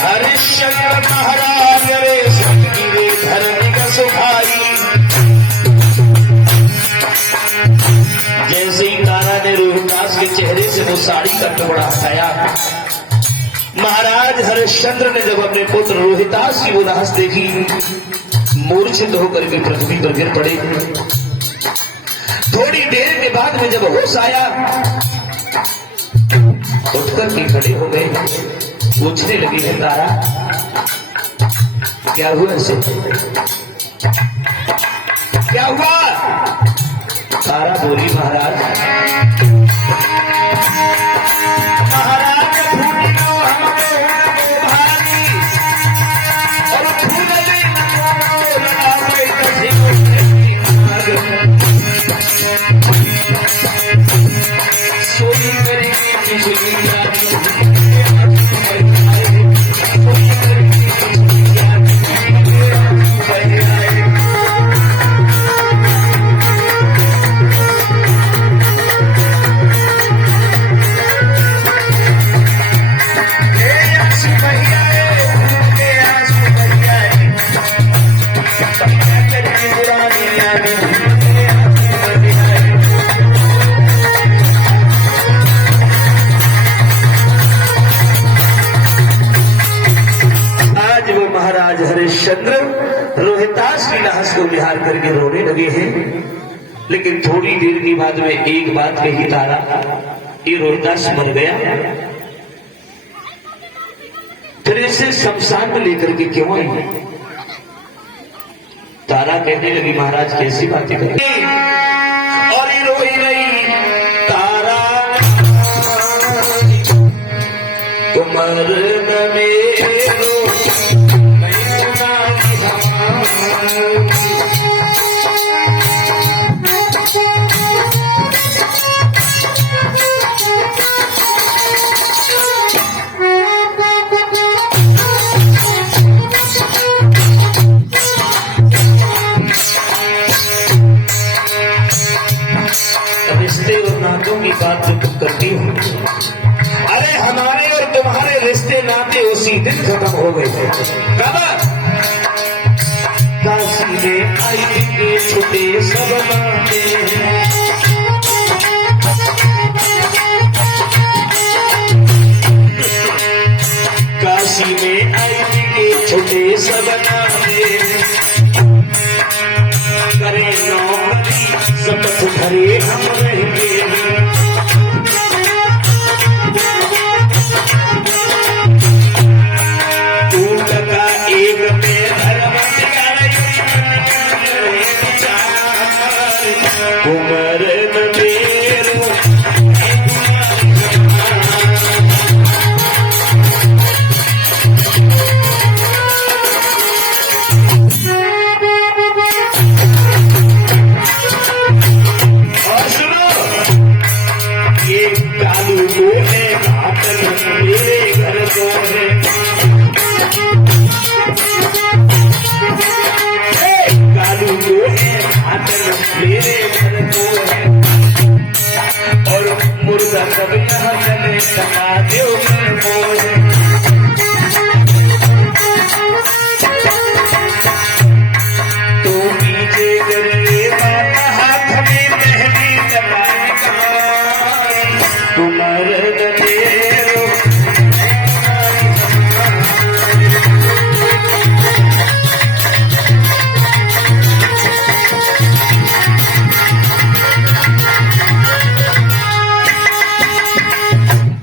हरिश्चंद्र महाराज रे सतगिरे धरणी का सुखाई। जैसे ही तारा ने रोहिदास के चेहरे से वो साड़ी का टुकड़ा हटाया, महाराज हरिश्चंद्र ने जब अपने पुत्र रोहिदास की वो लाश देखी, मूर्छित होकर के पृथ्वी पर गिर पड़े। थोड़ी देर के बाद में जब होश आया, उठकर के खड़े हो गए, पूछने लगी है तारा क्या हुआ ऐसे, क्या हुआ? तारा बोली महाराज हरिश्चंद्र रोहिदास की लाश को विहार करके रोने लगे हैं। लेकिन थोड़ी देर के बाद में एक बात कही तारा, ये रोहिदास मर गया, फिर इसे शमशान में लेकर के क्यों आई? तारा कहने लगी महाराज कैसी बातें कर रही, और ये रोई रही तारा तुमर न मेरो रिश्ते और नातों की बात जो तुम करती हो, अरे हमारे और तुम्हारे रिश्ते नाते उसी दिन खत्म हो गए थे। काशी में आई के छुटे सब नाते, काशी में आई के छुटे सब नाते, करे नौकरी शपथ भरे हम रहेंगे, टूट का एक पैर धर्म उमर न मेरो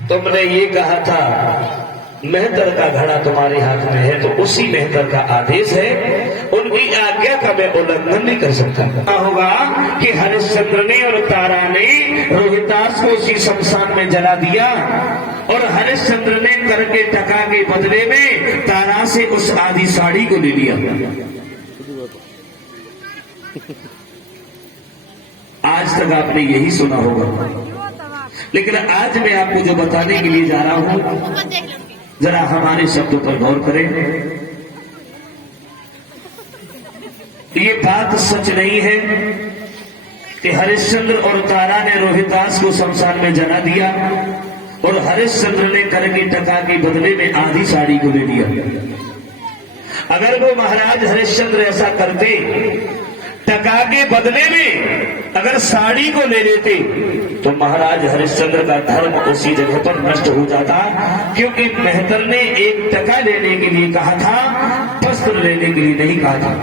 तुमने ये कहा था मेहतर का घड़ा तुम्हारे हाथ में है, तो उसी मेहतर का आदेश है, उनकी आज्ञा का मैं उल्लंघन नहीं कर सकता। होगा कि हरिश्चंद्र ने और तारा ने रोहिदास को उसी शमशान में जला दिया, और हरिश्चंद्र ने करके टका के बदले में तारा से उस आधी साड़ी को ले लिया। आज तक आपने यही सुना होगा, लेकिन आज मैं आपको जो बताने के लिए जा रहा हूं, जरा हमारे शब्दों पर गौर करें। ये बात सच नहीं है कि हरिश्चंद्र और तारा ने रोहिदास को शमशान में जला दिया, और हरिश्चंद्र ने करके टका के बदले में आधी साड़ी को ले लिया। अगर वो महाराज हरिश्चंद्र ऐसा करते, टका के बदले में अगर साड़ी को ले लेते, तो महाराज हरिश्चंद्र का धर्म उसी जगह पर नष्ट हो जाता, क्योंकि मेहतर ने एक टका लेने के लिए कहा था, वस्त्र लेने के लिए नहीं कहा था।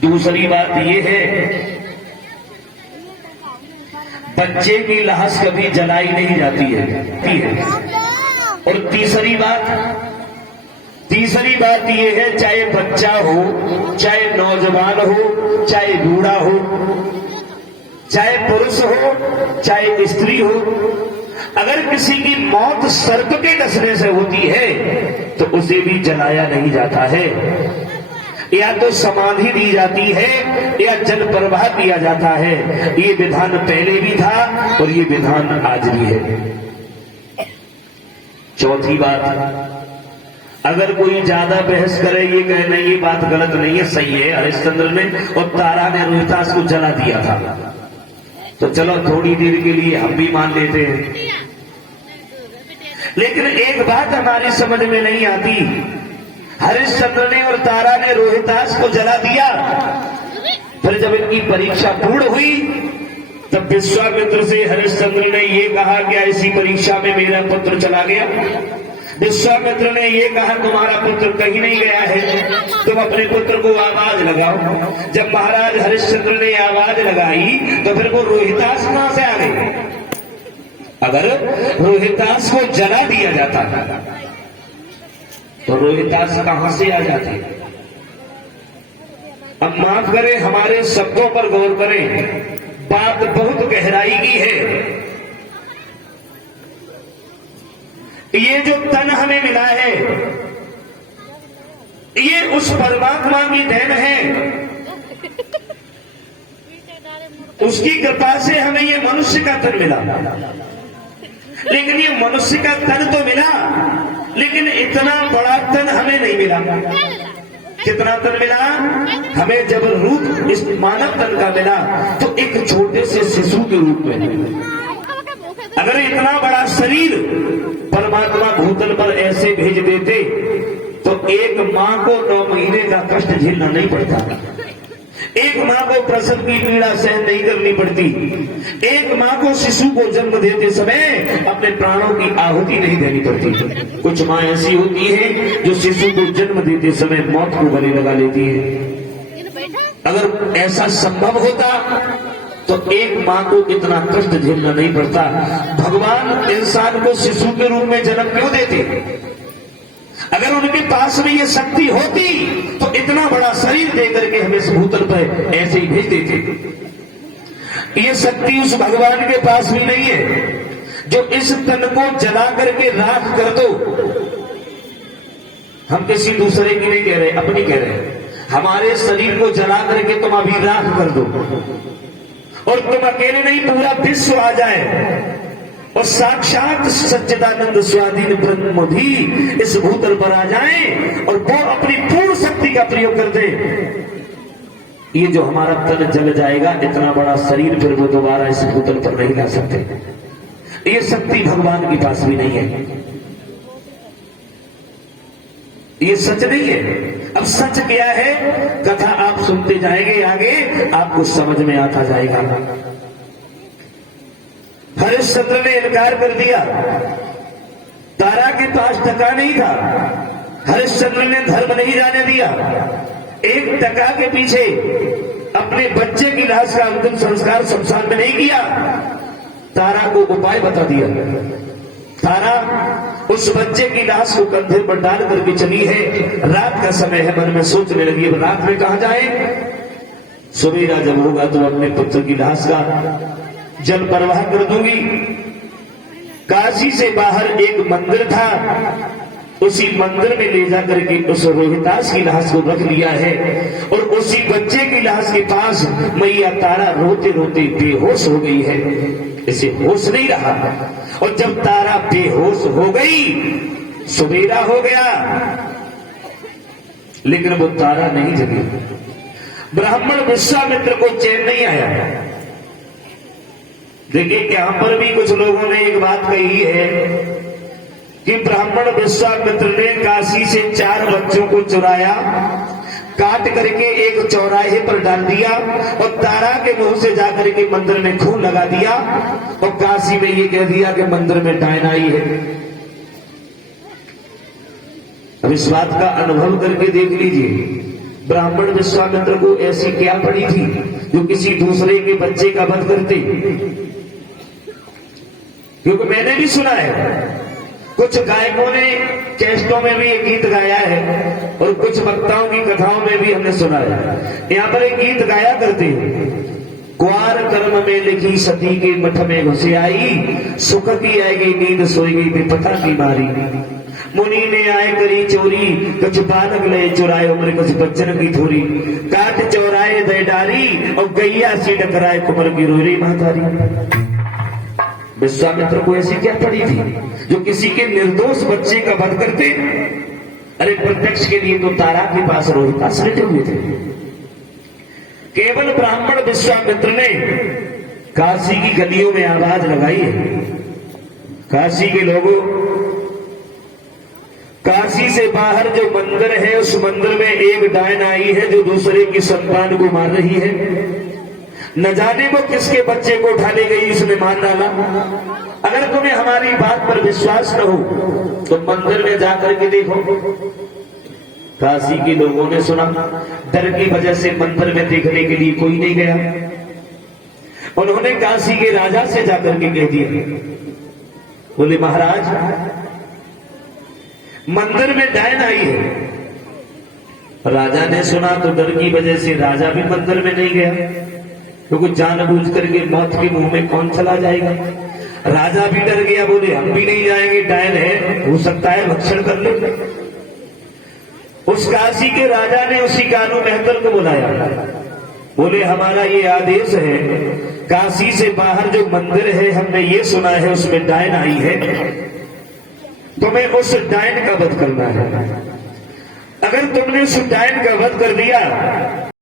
दूसरी बात यह है, बच्चे की लाश कभी जलाई नहीं जाती है। और तीसरी बात यह है, चाहे बच्चा हो, चाहे नौजवान हो, चाहे बूढ़ा हो, चाहे पुरुष हो, चाहे स्त्री हो, अगर किसी की मौत सर्प के डसने से होती है तो उसे भी जलाया नहीं जाता है, या तो समाधि दी जाती है या जल प्रवाह किया जाता है। ये विधान पहले भी था और ये विधान आज भी है। चौथी बात, अगर कोई ज्यादा बहस करे, ये कहे नहीं ये बात गलत नहीं है, सही है, हरिश्चंद्र ने और तारा ने रोहितास को जला दिया था, तो चलो थोड़ी देर के लिए हम भी मान लेते हैं। लेकिन एक बात हमारी समझ में नहीं आती, हरिश्चंद्र ने और तारा ने रोहितास को जला दिया, फिर जब इनकी परीक्षा पूर्ण हुई तब विश्वामित्र से हरिश्चंद्र ने ये कहा, क्या इसी परीक्षा में मेरा पुत्र चला गया? विश्वामित्र ने ये कहा, तुम्हारा पुत्र कहीं नहीं गया है, तुम अपने पुत्र को आवाज लगाओ। जब महाराज हरिश्चंद्र ने आवाज लगाई तो फिर वो रोहितास कहां से आ गए? अगर रोहितास को जला दिया जाता तो रोहितास कहां से आ जाते? अब माफ करें, हमारे शब्दों पर गौर करें, बात बहुत गहराई की है। ये जो तन हमें मिला है, ये उस परमात्मा की देन है, उसकी कृपा से हमें ये मनुष्य का तन मिला। लेकिन ये मनुष्य का तन तो मिला, लेकिन इतना बड़ा तन हमें नहीं मिला। कितना तन मिला हमें? जब रूप इस मानव तन का मिला तो एक छोटे से शिशु के रूप में। अगर इतना बड़ा शरीर परमात्मा भूतल पर ऐसे भेज देते तो एक मां को 9 महीने का कष्ट झेलना नहीं पड़ता, एक मां को प्रसव की पीड़ा सहन नहीं करनी पड़ती, एक मां को शिशु को जन्म देते समय अपने प्राणों की आहुति नहीं देनी पड़ती। कुछ मां ऐसी होती है जो शिशु को जन्म देते समय मौत को गले लगा लेती है। अगर ऐसा संभव होता तो एक मां को इतना कष्ट झेलना नहीं पड़ता। भगवान इंसान को शिशु के रूप में जन्म क्यों देते? अगर उनके पास में ये शक्ति होती तो इतना बड़ा शरीर देकर के हमें इस भूतल पर ऐसे ही भेज देते। ये शक्ति उस भगवान के पास भी नहीं है जो इस तन को जला करके राख कर दो। हम किसी दूसरे की नहीं कह रहे, अपनी कह रहे हैं। हमारे शरीर को जला करके तुम अभी राख कर दो और तुम अकेले नहीं, पूरा विश्व आ जाए और साक्षात सच्चिदानंद स्वाधीन ब्रह्म भी इस भूतल पर आ जाए और वो अपनी पूर्ण शक्ति का प्रयोग कर दे, ये जो हमारा तन जल जाएगा, इतना बड़ा शरीर फिर वो दोबारा इस भूतल पर नहीं ला सकते। ये शक्ति भगवान के पास भी नहीं है। ये सच नहीं है। अब सच क्या है, कथा आप सुनते जाएंगे, आगे आपको समझ में आता जाएगा। हरिश्चंद्र ने इनकार कर दिया, तारा के पास टका नहीं था, हरिश्चंद्र ने धर्म नहीं जाने दिया, एक टका के पीछे अपने बच्चे की लाश का अंतिम संस्कार शमशान में नहीं किया। तारा को उपाय बता दिया। तारा उस बच्चे की लाश को कंधे पर डाल करके चली है। रात का समय है, मन में सोचने लगी रात में कहां जाए। सवेरा जब होगा तो अपने पुत्र की लाश का जल प्रवाह कर दूंगी। काशी से बाहर एक मंदिर था, उसी मंदिर में ले जाकर के उस रोहितास की लाश को रख लिया है और उसी बच्चे की लाश के पास मैया तारा रोते रोते बेहोश हो गई है। इसे होश नहीं रहा और जब तारा बेहोश हो गई, सवेरा हो गया, लेकिन वो तारा नहीं जगी। ब्राह्मण विश्वामित्र को चैन नहीं आया। देखिए यहां पर भी कुछ लोगों ने एक बात कही है कि ब्राह्मण विश्वामित्र ने काशी से 4 बच्चों को चुराया, काट करके एक चौराहे पर डाल दिया और तारा के मुंह से जाकर के मंदिर में खून लगा दिया और काशी में ये कह दिया कि मंदिर में डायन आई है। अब इस बात का अनुभव करके देख लीजिए, ब्राह्मण विश्वामित्र को ऐसी क्या पड़ी थी जो किसी दूसरे के बच्चे का वध करते। क्योंकि मैंने भी सुना है, कुछ गायकों ने कैस्टों में भी एक गीत गाया है और कुछ वक्ताओं की कथाओं में भी हमने सुना है। यहां पर एक गीत गाया करते हैं, क्वार कर्म में लिखी सती के मठ में घुसे आई, सुख की आएगी नींद सोएगी विपता की मारी, मुनि ने आए करी चोरी, कुछ बालक ले चुराए उम्र कुछ बच्चन की थोरी, काट चौराए दे डारी और गैया सी टकराए कुमर की रोरी महतारी। विश्वामित्र को ऐसी क्या पड़ी थी जो किसी के निर्दोष बच्चे का वध करते। अरे प्रत्यक्ष के लिए तो तारा के पास रोहितास बैठे हुए थे। केवल ब्राह्मण विश्वामित्र ने काशी की गलियों में आवाज लगाई है, काशी के लोगों, काशी से बाहर जो मंदिर है उस मंदिर में एक डायन आई है जो दूसरे की संतान को मार रही है। न जाने वो किसके बच्चे को उठा ले गई, उसने मार डाला। अगर तुम्हें हमारी बात पर विश्वास न हो तो मंदिर में जाकर के देखो। काशी के लोगों ने सुना, डर की वजह से मंदिर में देखने के लिए कोई नहीं गया। उन्होंने काशी के राजा से जाकर के कह दिया, बोले महाराज मंदिर में डायन आई है। राजा ने सुना तो डर की वजह से राजा भी मंदिर में नहीं गया, क्योंकि जानबूझ करके मौत के मुंह में कौन चला जाएगा। राजा भी डर गया, बोले हम भी नहीं जाएंगे, डायन है, हो सकता है भक्षण कर ले। उस काशी के राजा ने उसी कानू मेहतर को बुलाया, बोले हमारा ये आदेश है, काशी से बाहर जो मंदिर है हमने ये सुना है उसमें डायन आई है, तुम्हें उस डायन का वध करना है। अगर तुमने उस डायन का वध कर दिया